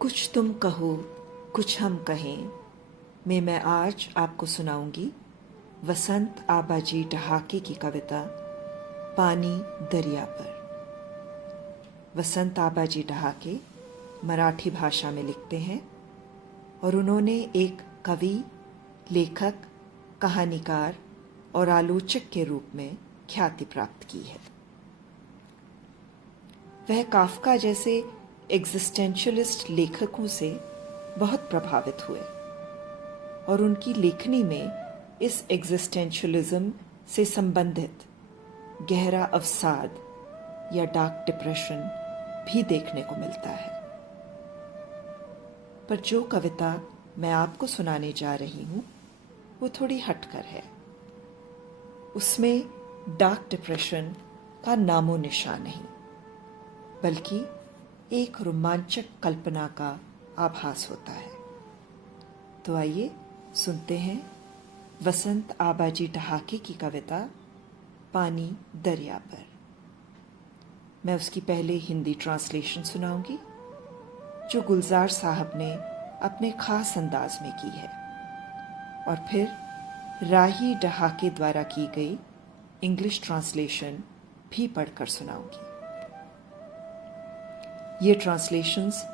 कुछ तुम कहो कुछ हम कहें में मैं आज आपको सुनाऊंगी वसंत आबाजी डहाके की कविता पानी दरिया पर। वसंत आबाजी डहाके मराठी भाषा में लिखते हैं और उन्होंने एक कवि, लेखक, कहानीकार और आलोचक के रूप में ख्याति प्राप्त की है। वह काफ्का जैसे एग्जिस्टेंशलिस्ट लेखकों से बहुत प्रभावित हुए और उनकी लेखनी में इस एग्जिस्टेंशलिज्म से संबंधित गहरा अवसाद या डार्क डिप्रेशन भी देखने को मिलता है। पर जो कविता मैं आपको सुनाने जा रही हूं वो थोड़ी हटकर है। उसमें डार्क डिप्रेशन का नामो निशान नहीं, बल्कि एक रोमांचक कल्पना का आभास होता है। तो आइए सुनते हैं वसंत आबाजी डहाके की कविता पानी दरिया पर। मैं उसकी पहले हिंदी ट्रांसलेशन सुनाऊंगी जो गुलजार साहब ने अपने खास अंदाज में की है, और फिर राही डहाके द्वारा की गई इंग्लिश ट्रांसलेशन भी पढ़कर सुनाऊंगी। ये ट्रांसलेशंस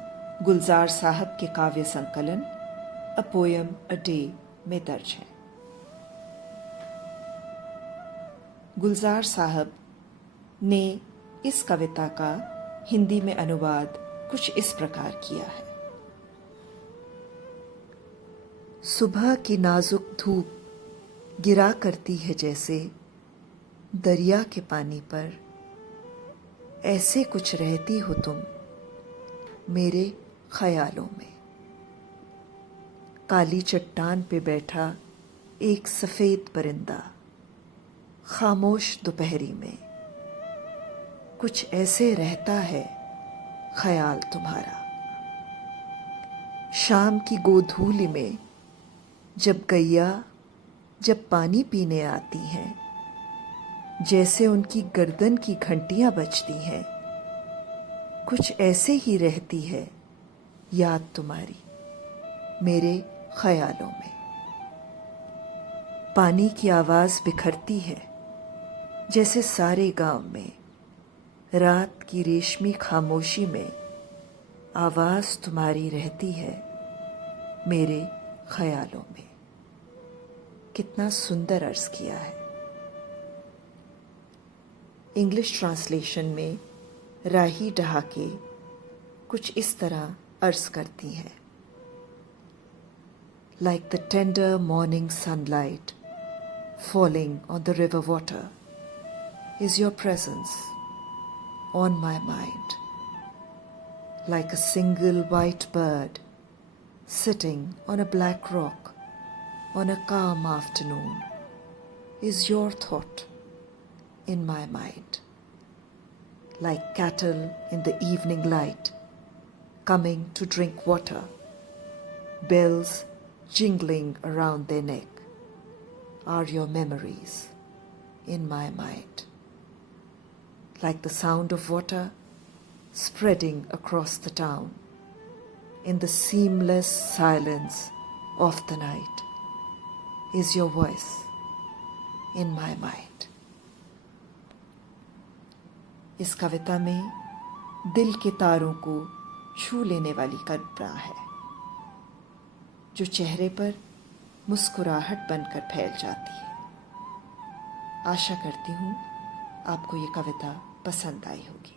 गुलजार साहब के काव्य संकलन अ पोयम अ डे में दर्ज हैं। गुलजार साहब ने इस कविता का हिंदी में अनुवाद कुछ इस प्रकार किया है। सुबह की नाजुक धूप गिरा करती है जैसे दरिया के पानी पर, ऐसे कुछ रहती हो तुम मेरे ख्यालों में। काली चट्टान पे बैठा एक सफेद परिंदा खामोश दोपहरी में, कुछ ऐसे रहता है ख्याल तुम्हारा। शाम की गोधूली में जब गैया जब पानी पीने आती हैं, जैसे उनकी गर्दन की घंटियां बजती हैं, कुछ ऐसे ही रहती है याद तुम्हारी मेरे ख्यालों में। पानी की आवाज बिखरती है जैसे सारे गांव में, रात की रेशमी खामोशी में आवाज तुम्हारी रहती है मेरे ख्यालों में। कितना सुंदर अर्ज किया है। इंग्लिश ट्रांसलेशन में राही डहाके कुछ इस तरह अर्ज करती हैं। Like the tender morning sunlight falling on the river water is your presence on my mind. Like a single white bird sitting on a black rock on a calm afternoon is your thought in my mind. Like cattle in the evening light coming to drink water, bells jingling around their neck are your memories in my mind. Like the sound of water spreading across the town in the seamless silence of the night is your voice in my mind. इस कविता में दिल के तारों को छू लेने वाली कल्पना है जो चेहरे पर मुस्कुराहट बनकर फैल जाती है। आशा करती हूँ आपको ये कविता पसंद आई होगी।